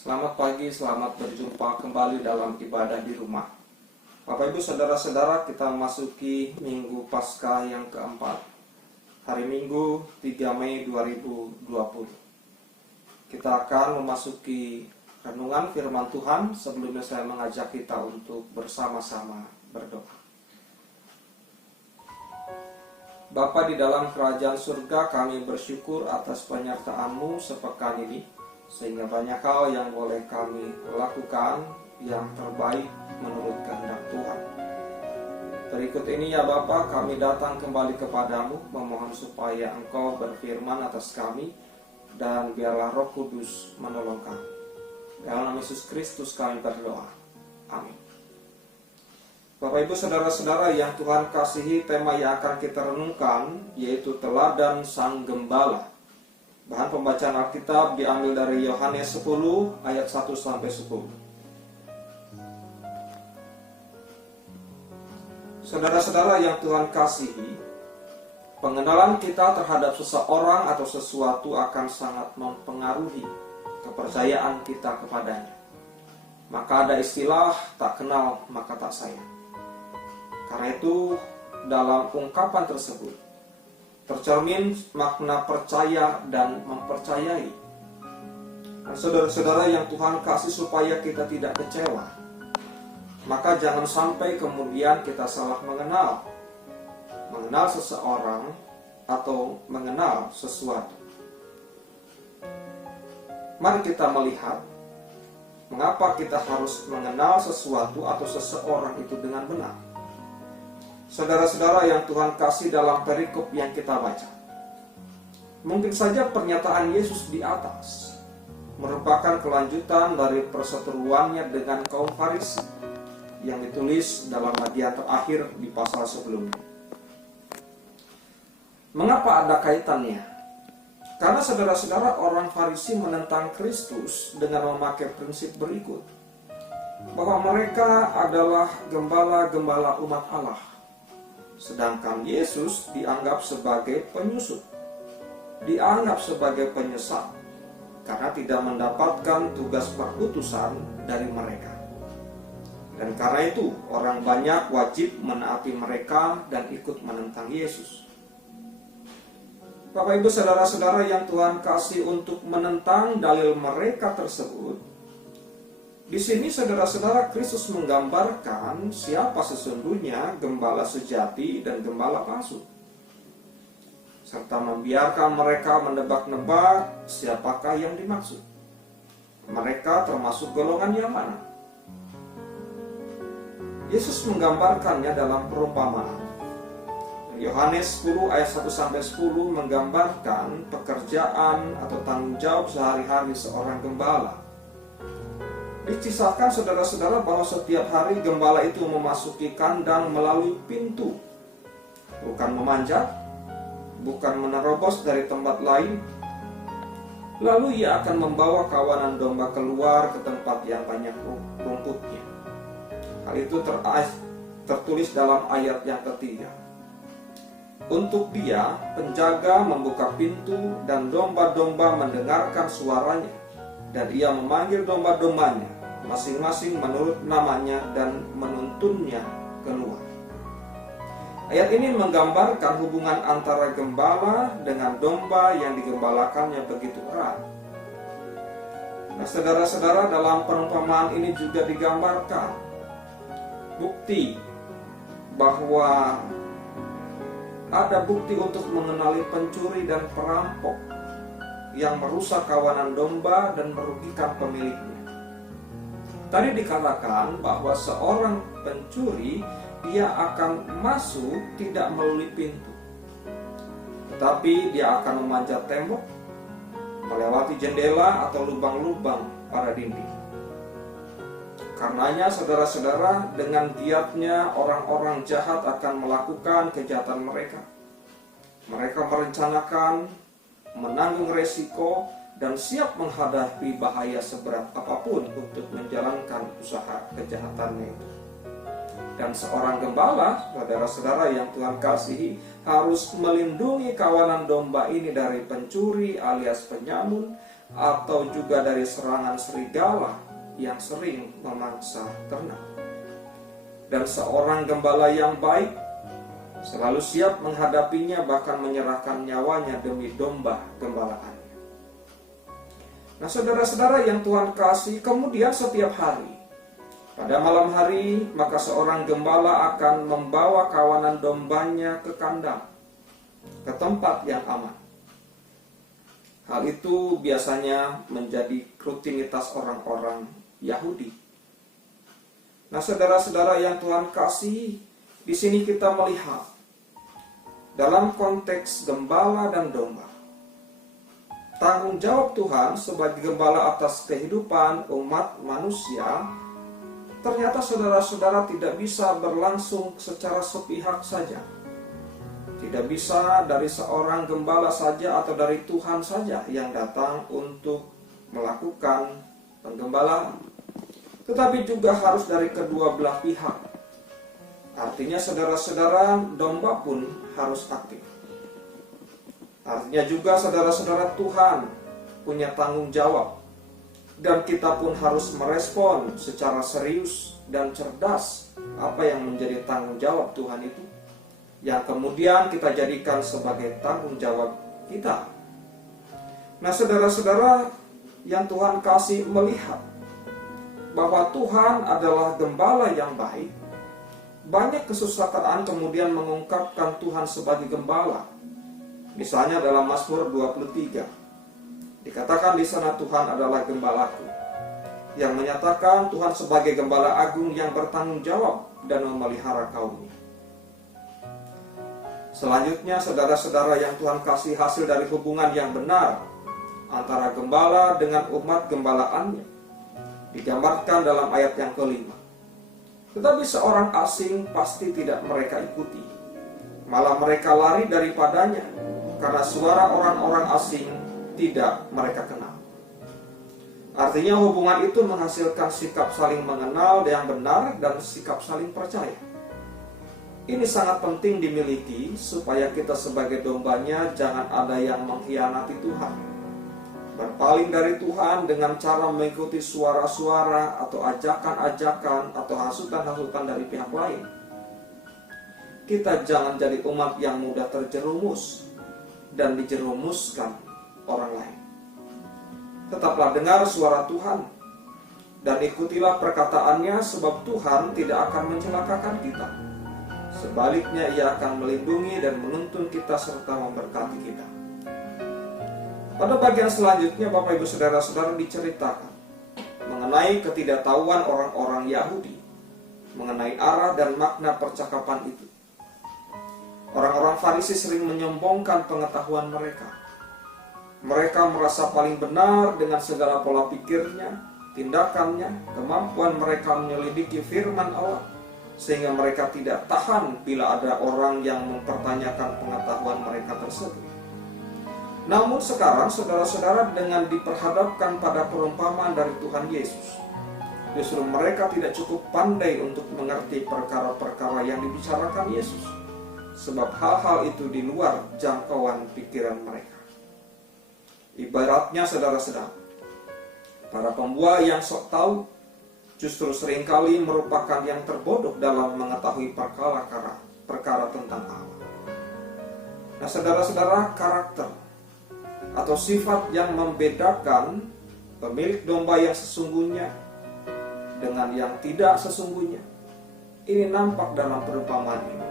Selamat pagi, selamat berjumpa kembali dalam ibadah di rumah. Bapak Ibu Saudara-saudara, kita memasuki Minggu Paskah yang keempat. Hari Minggu 3 Mei 2020. Kita akan memasuki renungan firman Tuhan. Sebelumnya saya mengajak kita untuk bersama-sama berdoa. Bapa di dalam kerajaan surga, kami bersyukur atas penyertaan-Mu sepekan ini, sehingga banyak hal yang boleh kami lakukan yang terbaik menurut kehendak Tuhan. Berikut ini ya Bapa, kami datang kembali kepadamu, memohon supaya Engkau berfirman atas kami, dan biarlah Roh Kudus menolong kami. Dalam nama Yesus Kristus kami berdoa. Amin. Bapak Ibu Saudara-saudara yang Tuhan kasihi, tema yang akan kita renungkan yaitu teladan Sang Gembala. Bahan pembacaan Alkitab diambil dari Yohanes 10 ayat 1-10. Saudara-saudara yang Tuhan kasihi, pengenalan kita terhadap seseorang atau sesuatu akan sangat mempengaruhi kepercayaan kita kepadanya. Maka ada istilah tak kenal maka tak sayang. Karena itu dalam ungkapan tersebut tercermin makna percaya dan mempercayai. Dan saudara-saudara yang Tuhan kasih supaya kita tidak kecewa, maka jangan sampai kemudian kita salah mengenal seseorang atau mengenal sesuatu. Mari kita melihat mengapa kita harus mengenal sesuatu atau seseorang itu dengan benar. Saudara-saudara yang Tuhan kasih, dalam perikop yang kita baca, mungkin saja pernyataan Yesus di atas merupakan kelanjutan dari perseteruannya dengan kaum Farisi yang ditulis dalam bagian terakhir di pasal sebelumnya. Mengapa ada kaitannya? Karena saudara-saudara, orang Farisi menentang Kristus dengan memakai prinsip berikut, bahwa mereka adalah gembala-gembala umat Allah, sedangkan Yesus dianggap sebagai penyusup, dianggap sebagai penyesat, karena tidak mendapatkan tugas perutusan dari mereka. Dan karena itu orang banyak wajib menaati mereka dan ikut menentang Yesus. Bapak Ibu Saudara-saudara yang Tuhan kasih, untuk menentang dalil mereka tersebut, di sini saudara-saudara, Kristus menggambarkan siapa sesungguhnya gembala sejati dan gembala palsu, serta membiarkan mereka menebak-nebak siapakah yang dimaksud. Mereka termasuk golongan yang mana? Yesus menggambarkannya dalam perumpamaan. Yohanes 10 ayat 1-10 menggambarkan pekerjaan atau tanggung jawab sehari-hari seorang gembala. Dikisahkan saudara-saudara bahwa setiap hari gembala itu memasuki kandang melalui pintu, bukan memanjat, bukan menerobos dari tempat lain. Lalu ia akan membawa kawanan domba keluar ke tempat yang banyak rumputnya. Hal itu tertulis dalam ayat yang ketiga. Untuk dia, penjaga membuka pintu dan domba-domba mendengarkan suaranya, dan ia memanggil domba-dombanya masing-masing menurut namanya dan menuntunnya keluar. Ayat ini menggambarkan hubungan antara gembala dengan domba yang digembalakannya begitu erat. Nah, saudara-saudara, dalam perumpamaan ini juga digambarkan bukti bahwa ada bukti untuk mengenali pencuri dan perampok yang merusak kawanan domba dan merugikan pemiliknya. Tadi dikatakan bahwa seorang pencuri, dia akan masuk tidak melalui pintu, tetapi dia akan memanjat tembok, melewati jendela atau lubang-lubang pada dinding. Karenanya saudara-saudara, dengan giatnya orang-orang jahat akan melakukan kejahatan mereka. Mereka merencanakan, menanggung resiko, dan siap menghadapi bahaya seberat apapun untuk menjalankan usaha kejahatannya itu. Dan seorang gembala, saudara-saudara yang Tuhan kasihi, harus melindungi kawanan domba ini dari pencuri alias penyamun, atau juga dari serangan serigala yang sering memangsa ternak. Dan seorang gembala yang baik selalu siap menghadapinya, bahkan menyerahkan nyawanya demi domba gembalaannya. Nah, saudara-saudara yang Tuhan kasih, kemudian setiap hari, pada malam hari, maka seorang gembala akan membawa kawanan dombanya ke kandang, ke tempat yang aman. Hal itu biasanya menjadi rutinitas orang-orang Yahudi. Nah, saudara-saudara yang Tuhan kasih, di sini kita melihat dalam konteks gembala dan domba, tanggung jawab Tuhan sebagai gembala atas kehidupan umat manusia ternyata, saudara-saudara, tidak bisa berlangsung secara sepihak saja. Tidak bisa dari seorang gembala saja atau dari Tuhan saja yang datang untuk melakukan penggembalaan, tetapi juga harus dari kedua belah pihak. Artinya, saudara-saudara, domba pun harus aktif. Artinya juga, saudara-saudara, Tuhan punya tanggung jawab, dan kita pun harus merespon secara serius dan cerdas apa yang menjadi tanggung jawab Tuhan itu, yang kemudian kita jadikan sebagai tanggung jawab kita. Nah, saudara-saudara yang Tuhan kasih, melihat bahwa Tuhan adalah gembala yang baik. Banyak kesusahan kemudian mengungkapkan Tuhan sebagai gembala. Misalnya dalam Mazmur 23, dikatakan di sana, Tuhan adalah gembalaku, yang menyatakan Tuhan sebagai gembala agung yang bertanggung jawab dan memelihara kaumnya. Selanjutnya, saudara-saudara yang Tuhan kasih, hasil dari hubungan yang benar antara gembala dengan umat gembalaannya digambarkan dalam ayat yang kelima. Tetapi seorang asing pasti tidak mereka ikuti, malah mereka lari daripadanya, karena suara orang-orang asing tidak mereka kenal. Artinya, hubungan itu menghasilkan sikap saling mengenal yang benar dan sikap saling percaya. Ini sangat penting dimiliki supaya kita sebagai dombanya jangan ada yang mengkhianati Tuhan, berpaling dari Tuhan dengan cara mengikuti suara-suara atau ajakan-ajakan atau hasutan-hasutan dari pihak lain. Kita jangan jadi umat yang mudah terjerumus dan dijerumuskan orang lain. Tetaplah dengar suara Tuhan dan ikutilah perkataannya, sebab Tuhan tidak akan mencelakakan kita. Sebaliknya, Ia akan melindungi dan menuntun kita serta memberkati kita. Pada bagian selanjutnya, Bapak Ibu Saudara-saudara, diceritakan mengenai ketidaktahuan orang-orang Yahudi mengenai arah dan makna percakapan itu. Orang-orang Farisi sering menyombongkan pengetahuan mereka. Mereka merasa paling benar dengan segala pola pikirnya, tindakannya, kemampuan mereka menyelidiki firman Allah, sehingga mereka tidak tahan bila ada orang yang mempertanyakan pengetahuan mereka tersebut. Namun sekarang, saudara-saudara, dengan diperhadapkan pada perumpamaan dari Tuhan Yesus, justru mereka tidak cukup pandai untuk mengerti perkara-perkara yang dibicarakan Yesus, sebab hal-hal itu di luar jangkauan pikiran mereka. Ibaratnya, saudara-saudara, para pembual yang sok tahu justru seringkali merupakan yang terbodoh dalam mengetahui perkara tentang Allah. Nah, saudara-saudara, karakter atau sifat yang membedakan pemilik domba yang sesungguhnya dengan yang tidak sesungguhnya, ini nampak dalam perumpamaan ini.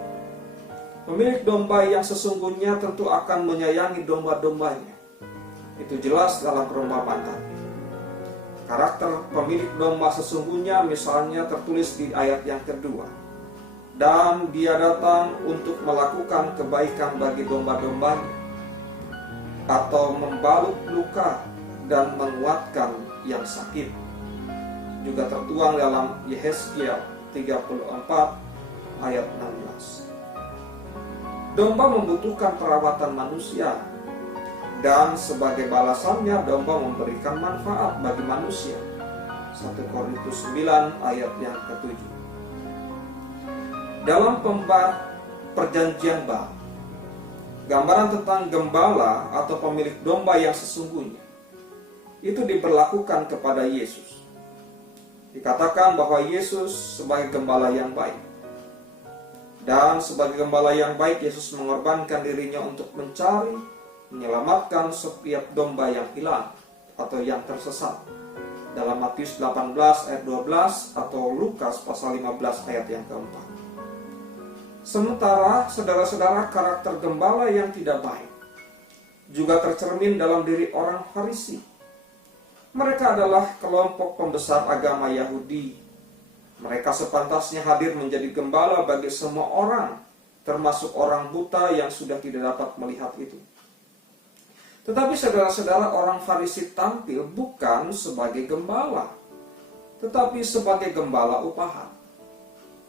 Pemilik domba yang sesungguhnya tentu akan menyayangi domba-dombanya. Itu jelas dalam perumpamaan tadi. Karakter pemilik domba sesungguhnya misalnya tertulis di ayat yang kedua. Dan dia datang untuk melakukan kebaikan bagi domba-dombanya, atau membalut luka dan menguatkan yang sakit. Juga tertuang dalam Yehezkiel 34 ayat 16. Domba membutuhkan perawatan manusia, dan sebagai balasannya domba memberikan manfaat bagi manusia. 1 Korintus 9 ayat yang ke-7. Dalam perjanjian baru, gambaran tentang gembala atau pemilik domba yang sesungguhnya itu diberlakukan kepada Yesus. Dikatakan bahwa Yesus sebagai gembala yang baik. Dan sebagai gembala yang baik, Yesus mengorbankan dirinya untuk mencari, menyelamatkan setiap domba yang hilang atau yang tersesat. Dalam Matius 18 ayat 12 atau Lukas pasal 15 ayat yang keempat. Sementara saudara-saudara, karakter gembala yang tidak baik juga tercermin dalam diri orang Farisi. Mereka adalah kelompok pembesar agama Yahudi. Mereka sepantasnya hadir menjadi gembala bagi semua orang, termasuk orang buta yang sudah tidak dapat melihat itu. Tetapi saudara-saudara, orang Farisi tampil bukan sebagai gembala, tetapi sebagai gembala upahan.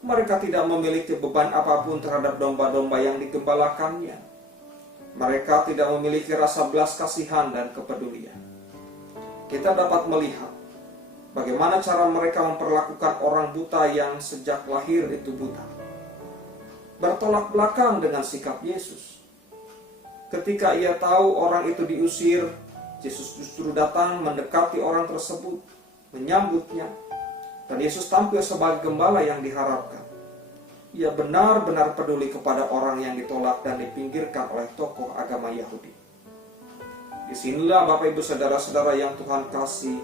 Mereka tidak memiliki beban apapun terhadap domba-domba yang digembalakannya. Mereka tidak memiliki rasa belas kasihan dan kepedulian. Kita dapat melihat bagaimana cara mereka memperlakukan orang buta yang sejak lahir itu buta. Bertolak belakang dengan sikap Yesus. Ketika ia tahu orang itu diusir, Yesus justru datang mendekati orang tersebut, menyambutnya. Dan Yesus tampil sebagai gembala yang diharapkan. Ia benar-benar peduli kepada orang yang ditolak dan dipinggirkan oleh tokoh agama Yahudi. Disinilah Bapak Ibu Saudara-saudara yang Tuhan kasih,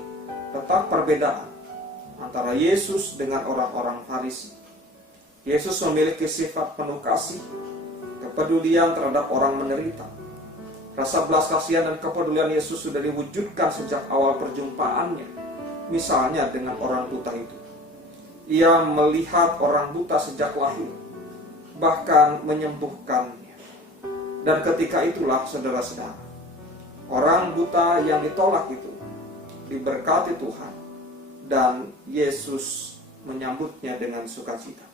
letak perbedaan antara Yesus dengan orang-orang Farisi. Yesus memiliki sifat penuh kasih, kepedulian terhadap orang menderita. Rasa belas kasihan dan kepedulian Yesus sudah diwujudkan sejak awal perjumpaannya. Misalnya dengan orang buta itu. Ia melihat orang buta sejak lahir, bahkan menyembuhkannya. Dan ketika itulah saudara-saudara, orang buta yang ditolak itu diberkati Tuhan, dan Yesus menyambutnya dengan sukacita.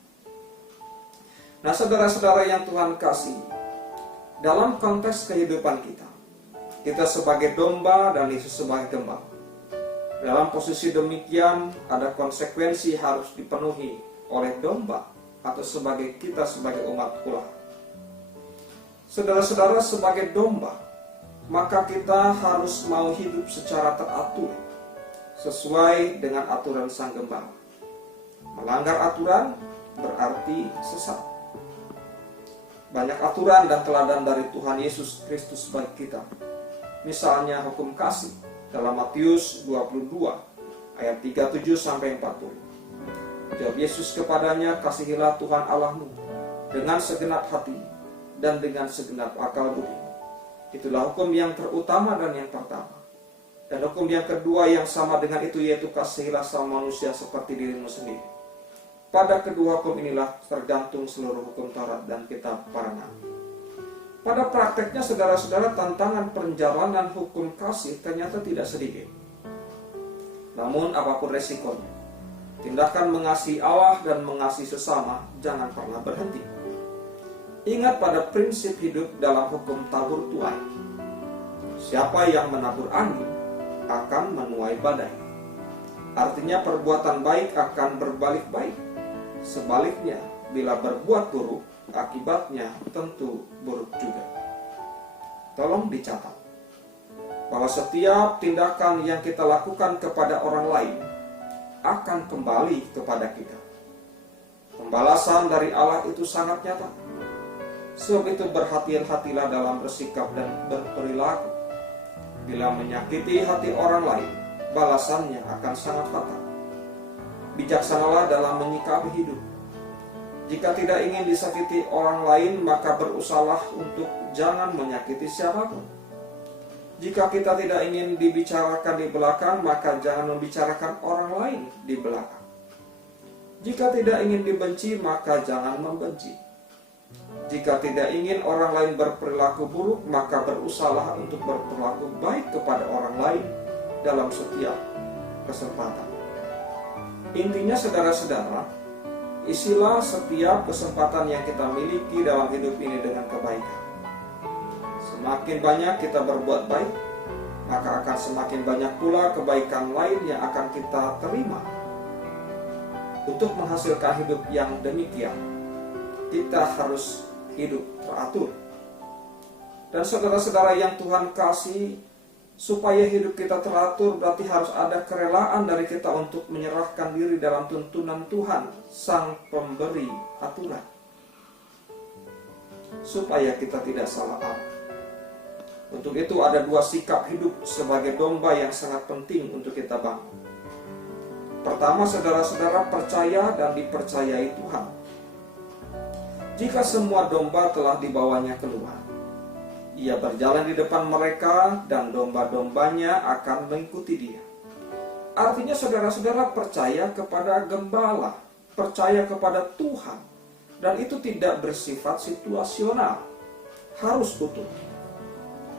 Nah, saudara-saudara yang Tuhan kasih, dalam konteks kehidupan kita sebagai domba dan Yesus sebagai gembala. Dalam posisi demikian, ada konsekuensi harus dipenuhi oleh domba atau sebagai kita sebagai umat ulah. Saudara-saudara, sebagai domba, maka kita harus mau hidup secara teratur, sesuai dengan aturan sang gembala. Melanggar aturan berarti sesat. Banyak aturan dan teladan dari Tuhan Yesus Kristus bagi kita. Misalnya hukum kasih dalam Matius 22 ayat 37 sampai 40. Jawab Yesus kepadanya, kasihilah Tuhan Allahmu dengan segenap hati dan dengan segenap akal budi. Itulah hukum yang terutama dan yang pertama. Dan hukum yang kedua yang sama dengan itu, yaitu kasihilah sama manusia seperti dirimu sendiri. Pada kedua hukum inilah tergantung seluruh hukum Taurat dan kitab para nabi. Pada prakteknya saudara-saudara, tantangan perjalanan hukum kasih ternyata tidak sedikit. Namun apapun resikonya, tindakan mengasihi Allah dan mengasihi sesama jangan pernah berhenti. Ingat pada prinsip hidup dalam hukum tabur tuai. Siapa yang menabur angin akan menuai badai. Artinya perbuatan baik akan berbalik baik. Sebaliknya, bila berbuat buruk, akibatnya tentu buruk juga. Tolong dicatat bahwa setiap tindakan yang kita lakukan kepada orang lain akan kembali kepada kita. Pembalasan dari Allah itu sangat nyata. Sebab itu berhati-hatilah dalam bersikap dan berperilaku. Bila menyakiti hati orang lain, balasannya akan sangat fatal. Bijaksanalah dalam menyikapi hidup. Jika tidak ingin disakiti orang lain, maka berusahalah untuk jangan menyakiti siapapun. Jika kita tidak ingin dibicarakan di belakang, maka jangan membicarakan orang lain di belakang. Jika tidak ingin dibenci, maka jangan membenci. Jika tidak ingin orang lain berperilaku buruk, maka berusahalah untuk berperilaku baik kepada orang lain dalam setiap kesempatan. Intinya saudara-saudara, isilah setiap kesempatan yang kita miliki dalam hidup ini dengan kebaikan. Semakin banyak kita berbuat baik, maka akan semakin banyak pula kebaikan lain yang akan kita terima. Untuk menghasilkan hidup yang demikian, kita harus hidup teratur. Dan saudara-saudara yang Tuhan kasih, Supaya hidup kita teratur berarti harus ada kerelaan dari kita untuk menyerahkan diri dalam tuntunan Tuhan, Sang Pemberi aturan. Supaya kita tidak salah arah. Untuk itu ada dua sikap hidup sebagai domba yang sangat penting untuk kita bangun. Pertama, saudara-saudara percaya dan dipercayai Tuhan. Jika semua domba telah dibawanya keluar, ia berjalan di depan mereka dan domba-dombanya akan mengikuti dia. Artinya saudara-saudara percaya kepada gembala, percaya kepada Tuhan. Dan itu tidak bersifat situasional, harus utuh.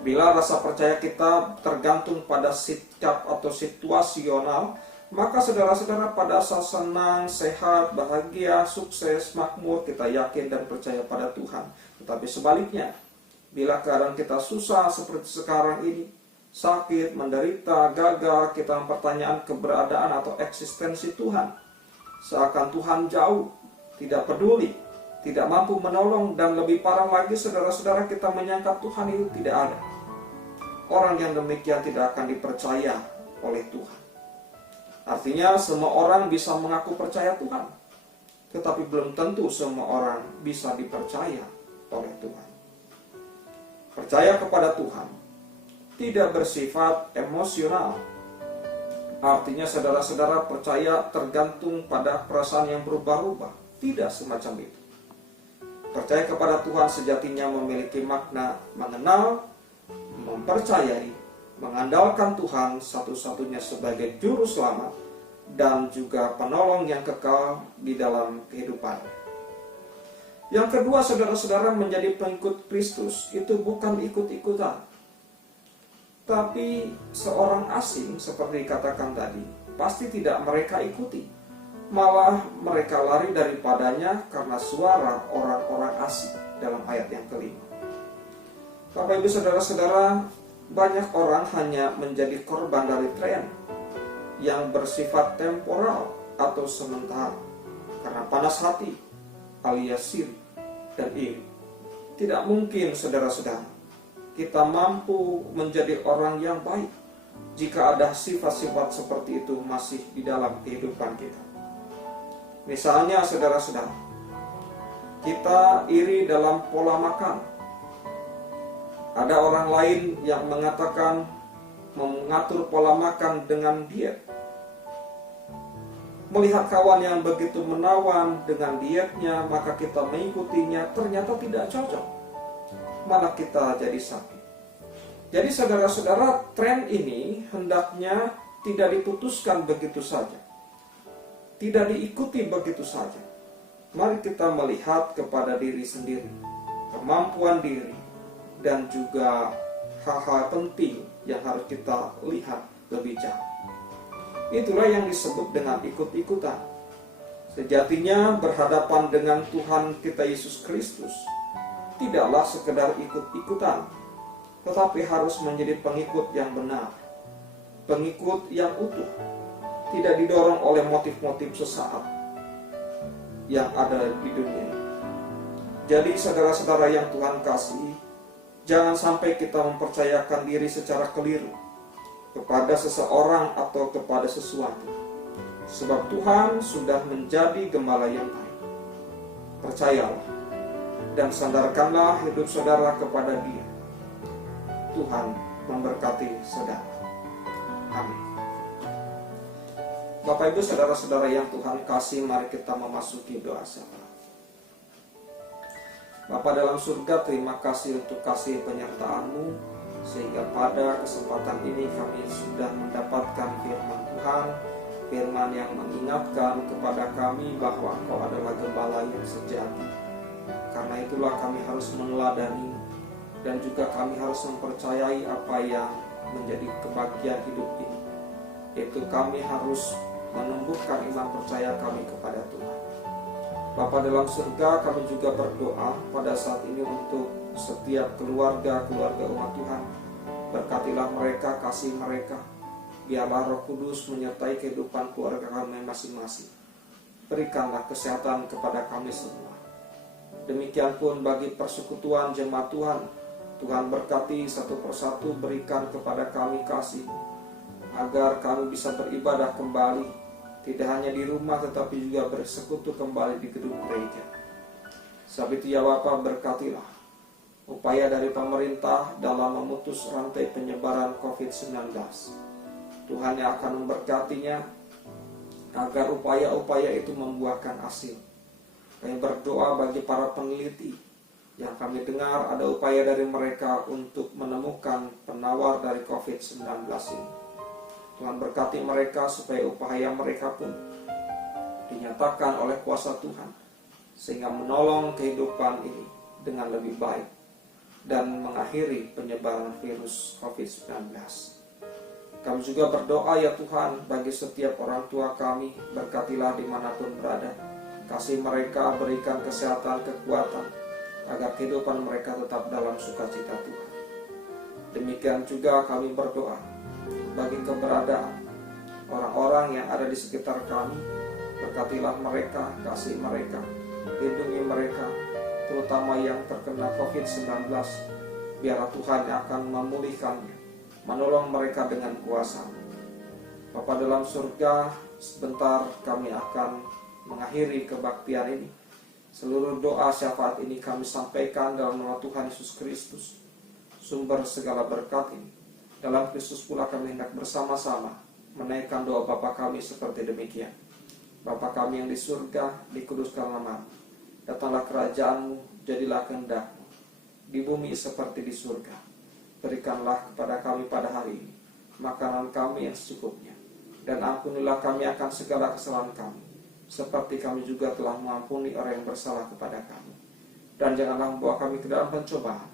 Bila rasa percaya kita tergantung pada sikap atau situasional, maka saudara-saudara pada saat senang, sehat, bahagia, sukses, makmur, kita yakin dan percaya pada Tuhan. Tetapi sebaliknya, bila keadaan kita susah seperti sekarang ini, sakit, menderita, gagal, kita mempertanyakan keberadaan atau eksistensi Tuhan. Seakan Tuhan jauh, tidak peduli, tidak mampu menolong, dan lebih parah lagi saudara-saudara kita menyangka Tuhan itu tidak ada. Orang yang demikian tidak akan dipercaya oleh Tuhan. Artinya semua orang bisa mengaku percaya Tuhan, tetapi belum tentu semua orang bisa dipercaya oleh Tuhan. Percaya kepada Tuhan tidak bersifat emosional. Artinya saudara-saudara percaya tergantung pada perasaan yang berubah-ubah. Tidak semacam itu. Percaya kepada Tuhan sejatinya memiliki makna mengenal, mempercayai, mengandalkan Tuhan satu-satunya sebagai juru selamat dan juga penolong yang kekal di dalam kehidupan. Yang kedua, saudara-saudara, menjadi pengikut Kristus itu bukan ikut-ikutan, tapi seorang asing seperti dikatakan tadi, pasti tidak mereka ikuti. Malah mereka lari daripadanya karena suara orang-orang asing dalam ayat yang kelima. Bapak Ibu saudara-saudara, banyak orang hanya menjadi korban dari tren yang bersifat temporal atau sementara karena panas hati alias sirik dan iri. Tidak mungkin saudara-saudara kita mampu menjadi orang yang baik jika ada sifat-sifat seperti itu masih di dalam kehidupan kita. Misalnya saudara-saudara, kita iri dalam pola makan. Ada orang lain yang mengatakan mengatur pola makan dengan diet. Melihat kawan yang begitu menawan dengan dietnya, maka kita mengikutinya, ternyata tidak cocok. Malah kita jadi sakit. Jadi saudara-saudara, tren ini hendaknya tidak diputuskan begitu saja. Tidak diikuti begitu saja. Mari kita melihat kepada diri sendiri, kemampuan diri, dan juga hal-hal penting yang harus kita lihat lebih jauh. Itulah yang disebut dengan ikut-ikutan. Sejatinya berhadapan dengan Tuhan kita Yesus Kristus tidaklah sekedar ikut-ikutan, tetapi harus menjadi pengikut yang benar, pengikut yang utuh, tidak didorong oleh motif-motif sesaat yang ada di dunia ini. Jadi saudara-saudara yang Tuhan kasihi, jangan sampai kita mempercayakan diri secara keliru kepada seseorang atau kepada sesuatu. Sebab Tuhan sudah menjadi gembala yang baik. Percayalah dan sandarkanlah hidup saudara kepada Dia. Tuhan memberkati saudara. Amin. Bapak Ibu saudara-saudara yang Tuhan kasih, mari kita memasuki doa syafaat. Bapa dalam surga, terima kasih untuk kasih penyertaan-Mu, sehingga pada kesempatan ini kami sudah mendapatkan firman Tuhan, firman yang mengingatkan kepada kami bahwa Engkau adalah gembala yang sejati. Karena itulah kami harus meneladani dan juga kami harus mempercayai apa yang menjadi kebahagiaan hidup ini, yaitu kami harus menumbuhkan iman percaya kami kepada Tuhan. Bapa dalam surga, kami juga berdoa pada saat ini untuk setiap keluarga umat Tuhan. Berkatilah mereka, kasih mereka. Biarlah Roh Kudus menyertai kehidupan keluarga kami masing-masing. Berikanlah kesehatan kepada kami semua. Demikian pun bagi persekutuan jemaat Tuhan Tuhan berkati satu persatu, berikan kepada kami kasih, agar kami bisa beribadah kembali, tidak hanya di rumah tetapi juga bersekutu kembali di gedung gereja. Sebab itu ya Bapa, berkatilah upaya dari pemerintah dalam memutus rantai penyebaran COVID-19. Tuhan yang akan memberkatinya agar upaya-upaya itu membuahkan hasil. Kami berdoa bagi para peneliti yang kami dengar ada upaya dari mereka untuk menemukan penawar dari COVID-19 ini. Tuhan berkati mereka supaya upaya mereka pun dinyatakan oleh kuasa Tuhan, sehingga menolong kehidupan ini dengan lebih baik dan mengakhiri penyebaran virus COVID-19. Kami juga berdoa ya Tuhan bagi setiap orang tua kami, berkatilah dimanapun berada. Kasih mereka, berikan kesehatan, kekuatan, agar kehidupan mereka tetap dalam sukacita Tuhan. Demikian juga kami berdoa bagi keberadaan orang-orang yang ada di sekitar kami. Berkatilah mereka, kasih mereka, lindungi mereka, terutama yang terkena COVID-19. Biarlah Tuhan yang akan memulihkannya, menolong mereka dengan kuasa. Bapa dalam surga, sebentar kami akan mengakhiri kebaktian ini. Seluruh doa syafaat ini kami sampaikan dalam nama Tuhan Yesus Kristus, sumber segala berkat ini. Dalam Kristus pula kami hendak bersama-sama menaikkan doa Bapa kami seperti demikian. Bapa kami yang di surga, dikuduskan namamu. Datanglah kerajaan-Mu, jadilah kehendak-Mu di bumi seperti di surga. Berikanlah kepada kami pada hari ini makanan kami yang secukupnya, dan ampunilah kami akan segala kesalahan kami, seperti kami juga telah mengampuni orang yang bersalah kepada kami. Dan janganlah membawa kami ke dalam pencobaan,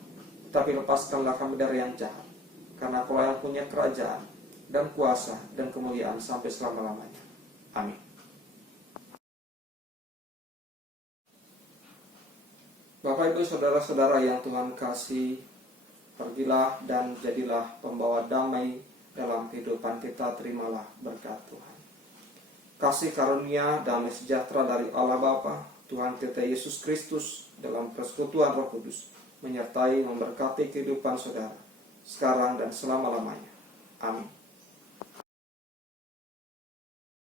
tetapi lepaskanlah kami dari yang jahat. Karena Kau yang punya kerajaan dan kuasa dan kemuliaan sampai selama-lamanya. Amin. Bapak Ibu Saudara-saudara yang Tuhan kasih, pergilah dan jadilah pembawa damai dalam kehidupan kita. Terimalah berkat Tuhan. Kasih karunia, damai sejahtera dari Allah Bapa, Tuhan kita Yesus Kristus dalam persekutuan Roh Kudus menyertai memberkati kehidupan saudara sekarang dan selama-lamanya. Amin.